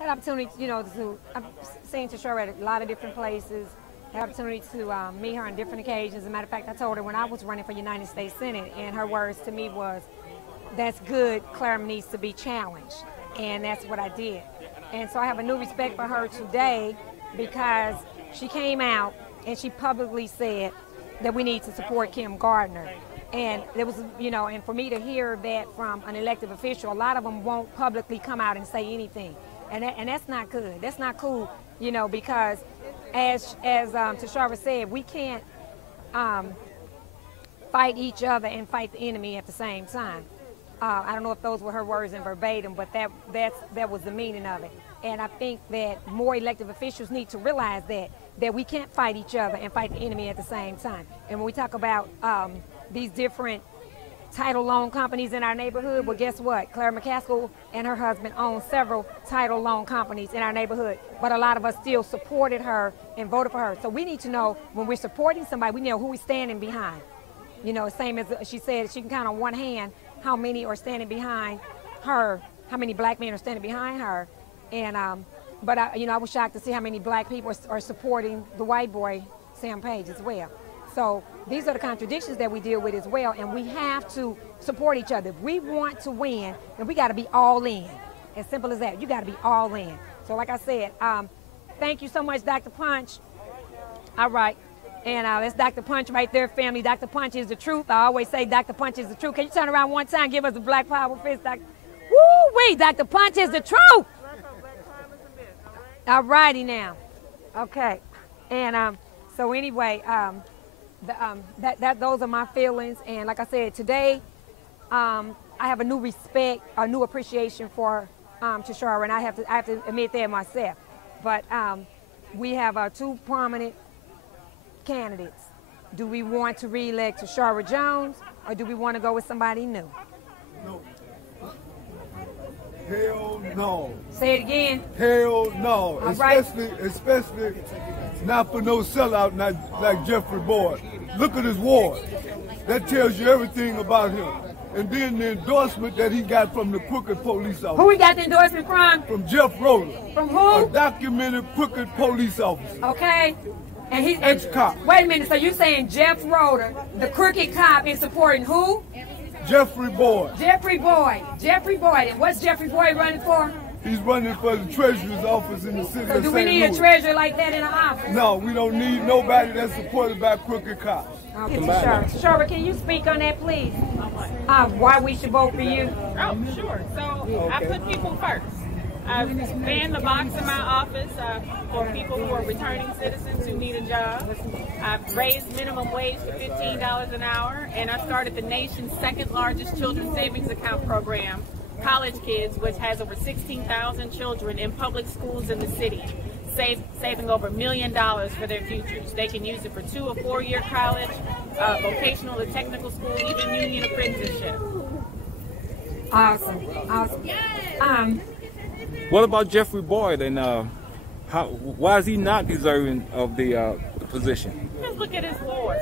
had opportunity, you know, I've seen Tishaura at a lot of different places. Had opportunity to meet her on different occasions. As a matter of fact, I told her when I was running for United States Senate, and her words to me was, "That's good, Clara needs to be challenged." And that's what I did. And so I have a new respect for her today because she came out and she publicly said that we need to support Kim Gardner. And there was, you know, and for me to hear that from an elected official, a lot of them won't publicly come out and say anything. And that's not good. That's not cool, you know, because as Tishaura said, we can't fight each other and fight the enemy at the same time. I don't know if those were her words in verbatim, but that was the meaning of it. And I think that more elected officials need to realize that we can't fight each other and fight the enemy at the same time. And when we talk about these different title loan companies in our neighborhood, well, guess what? Clara McCaskill and her husband own several title loan companies in our neighborhood, but a lot of us still supported her and voted for her. So we need to know when we're supporting somebody, we know who we're standing behind. You know, same as she said, she can count on one hand how many are standing behind her, how many black men are standing behind her. And but I was shocked to see how many black people are supporting the white boy, Sam Page, as well. So these are the contradictions that we deal with as well, and we have to support each other. If we want to win, then we got to be all in. As simple as that. You got to be all in. So like I said, thank you so much, Dr. Punch. All right. And that's Dr. Punch right there, family. Dr. Punch is the truth. I always say Dr. Punch is the truth. Can you turn around one time, give us a Black Power fist? Woo-wee, Dr. Punch is the truth. All righty now. Okay. And so anyway, those are my feelings. And like I said, today I have a new respect, a new appreciation for Tishaura, and I have to admit that myself. But we have two prominent candidates. Do we want to re-elect Tishaura Jones, or do we want to go with somebody new? No. Hell no. Say it again. Hell no. Especially not for no sellout like Jeffrey Boyd. Look at his ward. That tells you everything about him. And then the endorsement that he got from the crooked police officer. Who we got the endorsement from? From Jeff Roeder. From who? A documented crooked police officer. Okay. And he's ex-cop. Wait a minute, so you're saying Jeff Roeder, the crooked cop, is supporting who? Jeffrey Boyd. Jeffrey Boyd. Jeffrey Boyd. And what's Jeffrey Boyd running for? He's running for the treasurer's office in the city of St. Louis. So do we need a treasurer like that in our office? No, we don't need nobody that's supported by crooked cops. Okay, Tishaura, can you speak on that, please? Why we should vote for you? Oh, sure. So I put people first. I've manned the box in my office for people who are returning citizens who need a job. I've raised minimum wage to $15 an hour, and I started the nation's second largest children's savings account program, College Kids, which has over 16,000 children in public schools in the city, saving over $1 million for their futures. They can use it for 2- or 4-year college, vocational or technical school, even union apprenticeship. Awesome. Awesome. What about Jeffrey Boyd, and why is he not deserving of the position? Just look at his ward.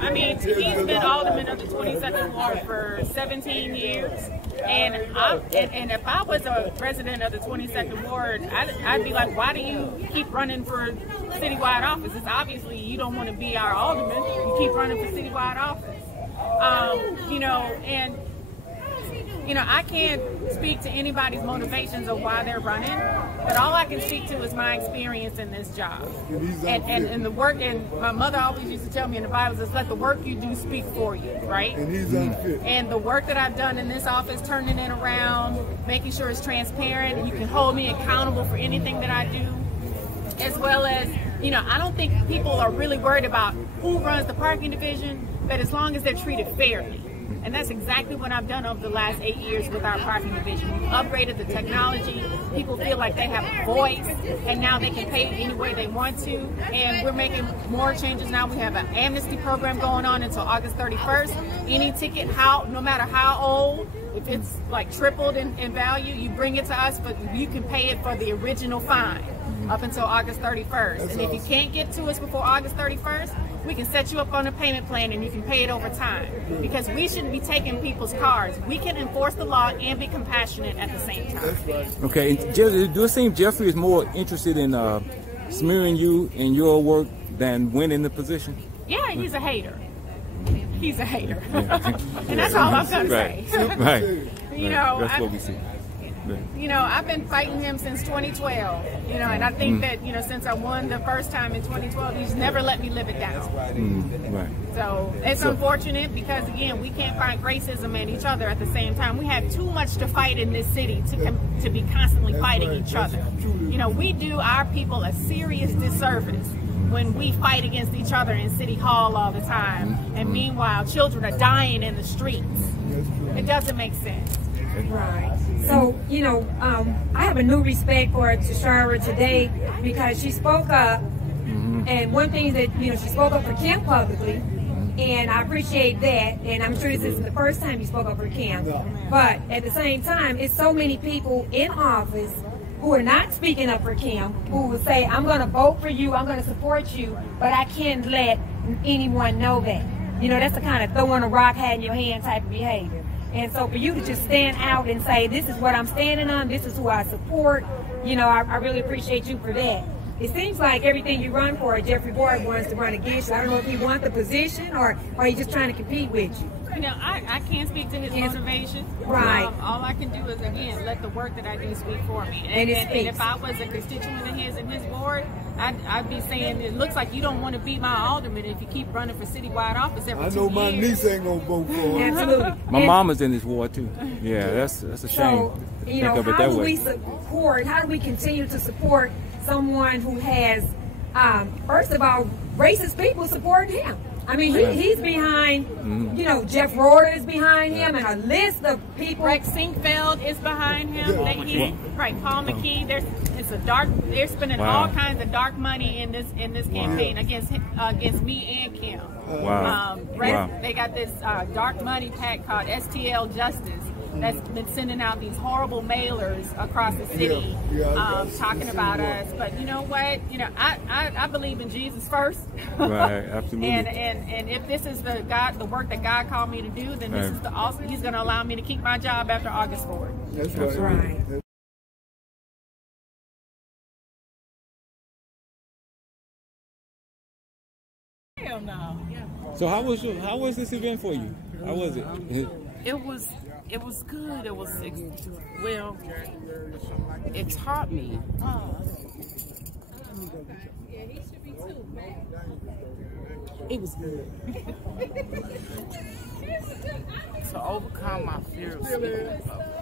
I mean, he's been alderman of the 22nd Ward for 17 years, and if I was a resident of the 22nd Ward, I'd be like, why do you keep running for citywide office? It's obviously you don't want to be our alderman. You keep running for citywide office. I can't speak to anybody's motivations of why they're running, but all I can speak to is my experience in this job. And the work, and my mother always used to tell me in the Bible says, let the work you do speak for you, right? And he's unfit. And the work that I've done in this office, turning it around, making sure it's transparent, and you can hold me accountable for anything that I do, as well as, I don't think people are really worried about who runs the parking division, but as long as they're treated fairly. And that's exactly what I've done over the last 8 years with our parking division. We've upgraded the technology. People feel like they have a voice, and now they can pay any way they want to. And we're making more changes now. We have an amnesty program going on until August 31st. Any ticket, no matter how old, if it's like tripled in value, you bring it to us, but you can pay it for the original fine up until August 31st. And if you can't get to us before August 31st, we can set you up on a payment plan and you can pay it over time. Because we shouldn't be taking people's cars. We can enforce the law and be compassionate at the same time. Okay, and do it seem Jeffrey is more interested in smearing you and your work than winning the position? Yeah, he's a hater. He's a hater. And that's all I'm going to say. Right. You know, that's what we see. You know, I've been fighting him since 2012, you know, and I think that, you know, since I won the first time in 2012, he's never let me live it down. Right. So it's unfortunate because, again, we can't fight racism and each other at the same time. We have too much to fight in this city to be constantly fighting each other. You know, we do our people a serious disservice when we fight against each other in City Hall all the time, and meanwhile children are dying in the streets. It doesn't make sense. Right. So, you know, I have a new respect for Tishaura today because she spoke up, and one thing that, you know, she spoke up for Kim publicly, and I appreciate that, and I'm sure this isn't the first time you spoke up for Kim, but at the same time, it's so many people in office who are not speaking up for Kim, who will say, I'm going to vote for you, I'm going to support you, but I can't let anyone know that. You know, that's the kind of throwing a rock, hat in your hand type of behavior. And so for you to just stand out and say, this is what I'm standing on, this is who I support, you know, I really appreciate you for that. It seems like everything you run for, Jeffrey Boyd wants to run against you. I don't know if he wants the position or he's just trying to compete with you. You know, I can't speak to his motivation. Right. All I can do is, again, let the work that I do speak for me. And if I was a constituent of his in his ward, I'd be saying, it looks like you don't want to be my alderman if you keep running for citywide office every 2 years. I know my niece ain't going to vote for him. Absolutely. My mama's in this ward too. Yeah, that's a shame. So, you know, how do we continue to support someone who has, first of all, racist people supporting him? I mean, he's behind, you know, Jeff Roeder is behind him, and a list of people. Rex Sinkfeld is behind him. Paul McKee. They're spending all kinds of dark money in this campaign against me and Kim. They got this dark money pack called STL Justice that's been sending out these horrible mailers across the city talking about us. But you know what? You know, I believe in Jesus first. Right, absolutely. and if this is the work that God called me to do, then this is He's going to allow me to keep my job after August 4th. That's right. Hell no. So how was this event for you? How was it? It was good. It taught me. It was good. To overcome my fear of speaking up.